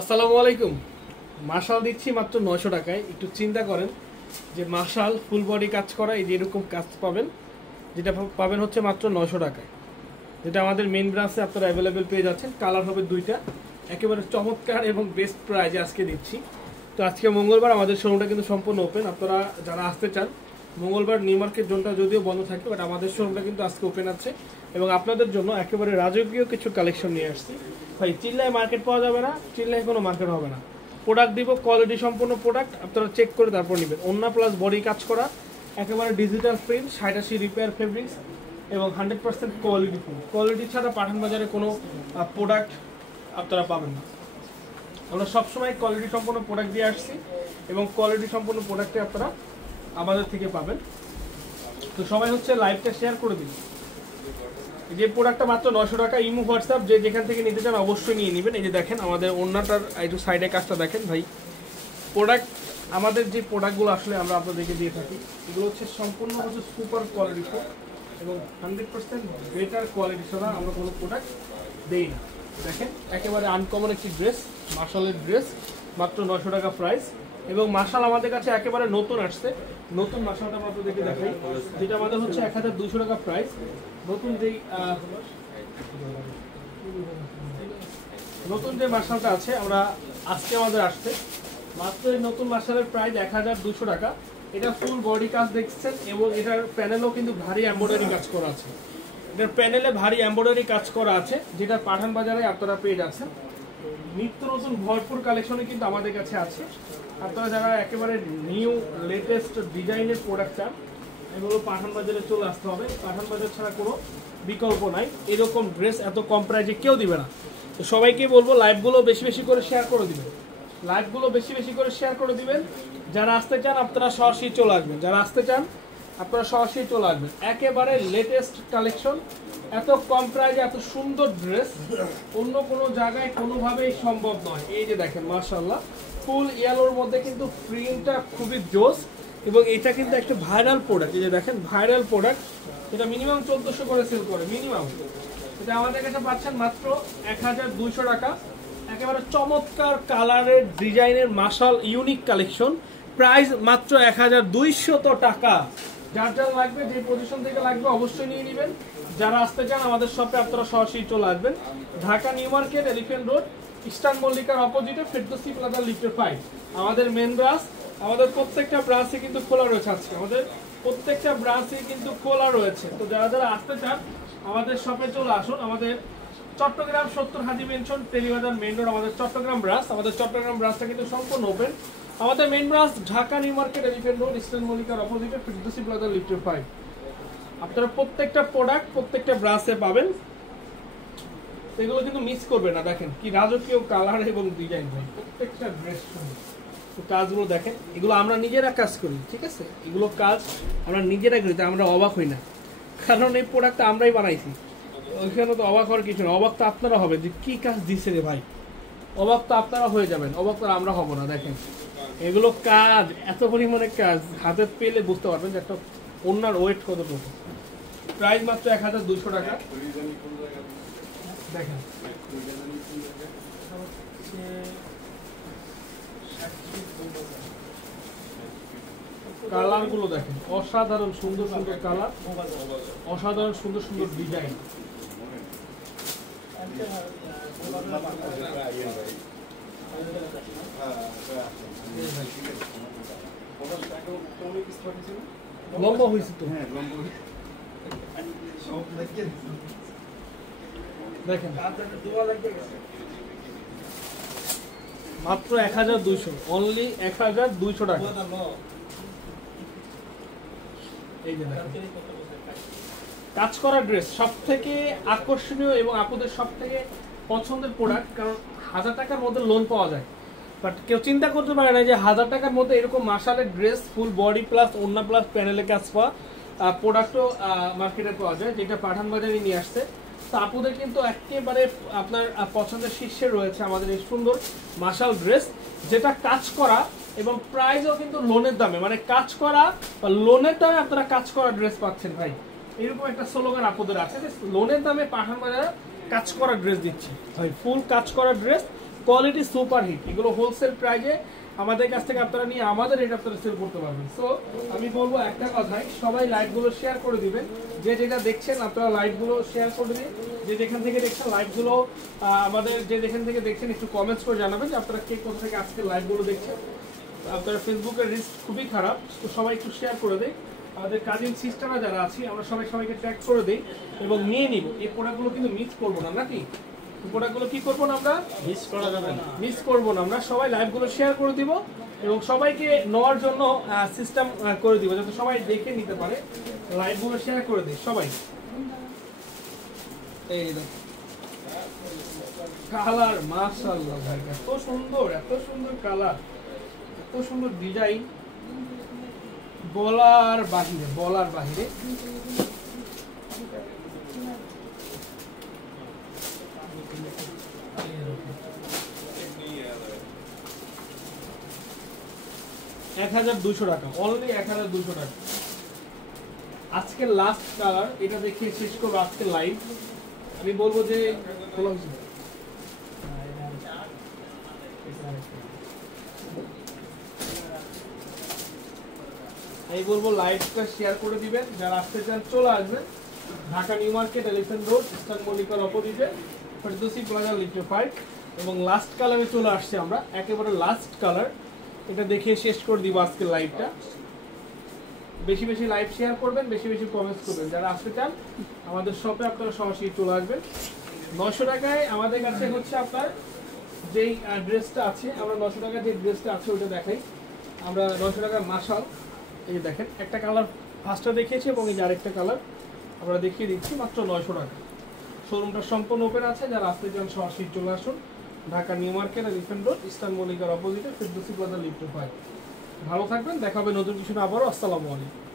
আসসালামু আলাইকুম। মার্শাল দিচ্ছি মাত্র 900 টাকায়। একটু চিন্তা করেন যে মার্শাল ফুল বডি কাজ করা এই যে এরকম কাজ পাবেন, যেটা পাবেন হচ্ছে মাত্র 900 টাকায়, যেটা আমাদের মেন ব্রাঞ্চে আপনারা অ্যাভেলেবেল পেয়ে যাচ্ছেন। কালার হবে দুইটা, একেবারে চমৎকার এবং বেস্ট প্রাইজে আজকে দিচ্ছি। তো আজকে মঙ্গলবার আমাদের শোরুমটা কিন্তু সম্পূর্ণ ওপেন। আপনারা যারা আসতে চান, মঙ্গলবার নিউ মার্কেট জোনটা যদিও বন্ধ থাকে, বাট আমাদের শোরুমটা কিন্তু আজকে ওপেন আছে এবং আপনাদের জন্য একেবারে রাজকীয় কিছু কালেকশন নিয়ে আসছি। ভাই চিল্লায় মার্কেট পাওয়া যাবে না, চিল্লায় কোনো মার্কেট হবে না। প্রোডাক্ট দিব কোয়ালিটি সম্পূর্ণ প্রোডাক্ট, আপনারা চেক করে তারপর নেবেন। ওন্না প্লাস বডি কাজ করা, একেবারে ডিজিটাল প্রিন্ট, 87 রিপেয়ার ফেব্রিক্স এবং 100% কোয়ালিটি ফুল। কোয়ালিটি ছাড়া পাঠান বাজারে কোনো প্রোডাক্ট আপনারা পাবেন না। আমরা সবসময় কোয়ালিটি সম্পন্ন প্রোডাক্ট দিয়ে আসছি এবং কোয়ালিটি সম্পন্ন প্রোডাক্টে আপনারা আমাদের থেকে পাবেন। তো সবাই হচ্ছে লাইভটা শেয়ার করে দিন। যে প্রোডাক্টটা মাত্র 900 টাকা, ইমো হোয়াটসঅ্যাপ যে যেখান থেকে নিতে চান অবশ্যই নিয়ে নেবেন। এই যে দেখেন আমাদের ওন্নাটার একটু সাইডে কাজটা দেখেন ভাই। প্রোডাক্ট আমাদের যে প্রোডাক্টগুলো আসলে আমরা আপনাদেরকে দিয়ে থাকি, এগুলো হচ্ছে সম্পূর্ণ হচ্ছে সুপার কোয়ালিটি ফুল এবং 100% বেটার কোয়ালিটি ছাড়া আমরা কোনো প্রোডাক্ট দেই না। দেখেন একেবারে আনকমন একটি ড্রেস, মার্শালের ড্রেস, মাত্র 900 টাকা প্রাইস। এবং মার্শাল আমাদের কাছে একেবারে নতুন আসছে। নতুন মার্শালটা আমরা আপনাদেরকে দেখাই, যেটা আমাদের হচ্ছে 1200 টাকা প্রাইস। নতুন যে মার্শালটা আছে আমরা আজকে আমাদের আসছে, মাত্র এই নতুন মার্শালের প্রাইস 1200 টাকা। এটা ফুল বডি কাজ দেখছেন এবং এটার প্যানেলও কিন্তু ভারী এমব্রয়ডারি কাজ করা আছে। এটার প্যানেলে ভারী এমব্রয়ডারি কাজ করা আছে, যেটা পাঠান বাজারে আপনারা পেয়ে যাচ্ছেন। নিত্য নতুন ভরপুর কালেকশনে কিন্তু আমাদের কাছে আছে। আপনারা যারা একেবারে নিউ লেটেস্ট ডিজাইনের প্রোডাক্ট চান, এগুলো পাঠান বাজারে চলে আসতে হবে। পাঠান বাজার ছাড়া কোনো বিকল্প নাই। এরকম ড্রেস এত কম প্রাইজে কেউ দিবে না। তো সবাইকে বলবো লাইভগুলো বেশি বেশি করে শেয়ার করে দিবেন, লাইভগুলো বেশি বেশি করে শেয়ার করে দিবেন। যারা আসতে চান আপনারা সরাসরি চলে আসবেন, যারা আসতে চান আপনারা সরাসরি চলে আসবেন। একেবারে লেটেস্ট কালেকশন, এত কম প্রাইজে এত সুন্দর ড্রেস অন্য কোনো জায়গায় কোনোভাবেই সম্ভব নয়। এই যে দেখেন মাশাআল্লাহ, ফুল ইয়েলোর মধ্যে কিন্তু প্রিন্টটা খুবই জোস এবং এটা কিন্তু একটা ভাইরাল প্রোডাক্ট। এই যে দেখেন ভাইরাল প্রোডাক্ট, এটা মিনিমাম 1400 করে সেল করে মিনিমাম। এটা আমাদের কাছে পাচ্ছেন মাত্র 1200 টাকা। একেবারে চমৎকার কালারের ডিজাইনের মার্শাল ইউনিক কালেকশন, প্রাইস মাত্র 1200 টাকা। যার যার লাগবে, যে পজিশন থেকে লাগবে অবশ্যই নিয়ে নেবেন। যারা আসতে চান আমাদের শপে আপনারা সরাসরি চলে আসবেন। Dhaka New Market, Elephant Road, Eastern মল্লিকার অপোজিটে, ফেরদৌসি প্লাজা, লিফটের 5 আমাদের মেন ব্রাঞ্চ। আমাদের প্রত্যেকটা ব্রাঞ্চে কিন্তু খোলা রয়েছে আজকে, আমাদের প্রত্যেকটা ব্রাঞ্চে কিন্তু খোলা রয়েছে। তো যারা যারা আসতে চান আমাদের শপে চলে আসুন। আমাদের চট্টগ্রাম 70 হাজি মেনশন, টেলিবাজার মেইন রোড আমাদের চট্টগ্রাম ব্রাঞ্চ। আমাদের চট্টগ্রাম ব্রাঞ্চটা কিন্তু সম্পূর্ণ ওপেন। আমাদের main branch Dhaka New Market, Elephant Road, Eastern মল্লিকার অপোজিটে, ফেরদৌসি প্লাজা, লিফটের 5। আপনারা প্রত্যেকটা প্রোডাক্ট প্রত্যেকটা ব্রাঞ্চে পাবেন, এগুলো কিন্তু মিস করবে না। দেখেন কি রাজকীয় কালার এবং ডিজাইন হয় প্রত্যেকটা ড্রেস। কাজগুলো দেখেন, এগুলো আমরা নিজেরা কাজ করি, ঠিক আছে? এগুলো কাজ আমরা নিজেরা করি, তাই আমরা অবাক হই না, কারণ এই প্রোডাক্টটা আমরাই বানাইছি। ওইখানে তো অবাক হওয়ার কিছু না, অবাক তো আপনারা হবে যে কি কাজ দিচ্ছে রে ভাই। অবাক তো আপনারা হয়ে যাবেন, অবাক তো আমরা হব না। দেখেন এগুলো কাজ, এত পরিমাণে কাজ হাতে পেলে বুঝতে পারবেন যে একটা ওনার ওয়েট কতটুকু। প্রাইস মাত্র 1200 টাকা। দেখেন কালার গুলো দেখেন, অসাধারণ সুন্দর সুন্দর কালার, অসাধারণ সুন্দর সুন্দর ডিজাইন। লম্বা হয়েছে তো, দেখেন মাত্র 1200, অনলি 1200 টাকা। এই যে কাজ করা ড্রেস সব থেকে আকর্ষণীয় এবং আপনাদের সব থেকে পছন্দের প্রোডাক্ট, কারণ 1000 টাকার মধ্যে লোন পাওয়া যায়, বাট কেউ চিন্তা করতে পারে না যে 1000 টাকার মধ্যে এরকম মার্শালের ড্রেস ফুল বডি প্লাস ওন্না প্লাস প্যানেলে কাজ পাওয়া প্রোডাক্টও মার্কেটে পাওয়া যায়, যেটা পাঠান বাজারে নিয়ে আসছে। তো আপুদের কিন্তু একেবারে আপনার পছন্দের শীর্ষে রয়েছে আমাদের এই সুন্দর মার্শাল ড্রেস, যেটা কাজ করা এবং প্রাইসও কিন্তু লোনের দামে, মানে কাজ করা বা লোনের দামে আপনারা কাজ করা ড্রেস পাচ্ছেন ভাই। এরকম একটা স্লোগান আপুদের আছে যে লোনের দামে পাঠান বাজারে কাজ করা ড্রেস দিচ্ছি ভাই, ফুল কাজ করা ড্রেস কোয়ালিটি সুপার হিট, এগুলো হোলসেল প্রাইজে আমাদের কাছ থেকে আপনারা নিয়ে আমাদের রেট আপনারা সেল করতে পারবেন। সো আমি বলবো একটা কথাই, সবাই লাইভগুলো শেয়ার করে দিবেন, যে যেটা দেখছেন আপনারা লাইভগুলো শেয়ার করে দিন, যে যেখান থেকে দেখছেন লাইভগুলো আমাদের যে যেখান থেকে দেখছেন একটু কমেন্টস করে জানাবেন যে আপনারা কে কোথা থেকে আজকে লাইভগুলো দেখছেন। আপনার ফেসবুকের রিস্ক খুবই খারাপ, তো সবাই একটু শেয়ার করে দেয়। আমাদের কাজিন সিস্টাররা যারা আছি আমরা সবাইকে ট্র্যাক করে দিই এবং নিয়ে নিব। এই প্রোডাক্টগুলো কিন্তু মিস করবো না, নাকি প্রোডাক্টগুলো কি করবো না আমরা মিস করবো না, আমরা সবাই লাইভগুলো শেয়ার করে দিব এবং সবাইকে নেওয়ার জন্য সিস্টেম করে দিব যাতে সবাই দেখে নিতে পারে। লাইভগুলো শেয়ার করে দিই সবাই। এই দেখো কালার, মাশাআল্লাহ ভাই, এত সুন্দর কালার, এত সুন্দর ডিজাইন, বলার বাহিরে। টাকা, অনলি 1200 টাকা। আজকে লাস্ট কালার, এটা দেখে শেষ করবো আজকে লাইভ। আমি বলবো যে লাইভটা শেয়ার করে দিবেন, যারা আসতে চান চলে আসবেন। Dhaka New Market, Elephant Road, Eastern মল্লিকার অপোজিটে ফেরদৌসি প্লাজা লিফটে 5। এবং লাস্ট কালারে চলে আসছে আমরা, একেবারে লাস্ট কালার। এটা দেখে শেষ করে দিব আজকে লাইভটা। বেশি লাইভ শেয়ার করবেন, বেশি কমেন্টস করবেন। যারা আসতে চান আমাদের শপে আপনারা সরাসরি চলে আসবেন। 900 টাকায় আমাদের কাছে হচ্ছে আপনার যেই ড্রেসটা আছে, আমরা 900 টাকার যে ড্রেসটা আছে ওটা দেখাই। আমরা 900 টাকার মাশাল, এই যে দেখেন একটা কালার ফার্স্টটা দেখিয়েছি এবং এই যে আরেকটা কালার আমরা দেখিয়ে দিচ্ছি মাত্র 900 টাকা। শোরুমটা সম্পূর্ণ ওপেন আছে, যারা আসতে চান সরাসরি চলে আসুন। Dhaka New Market, Elephant Road, Eastern মল্লিকার অপোজিটে ফেরদৌসি প্লাজা লিফটে 5। ভালো থাকবেন, দেখা হবে নতুন কিছু আবারও। আসসালামু আলাইকুম।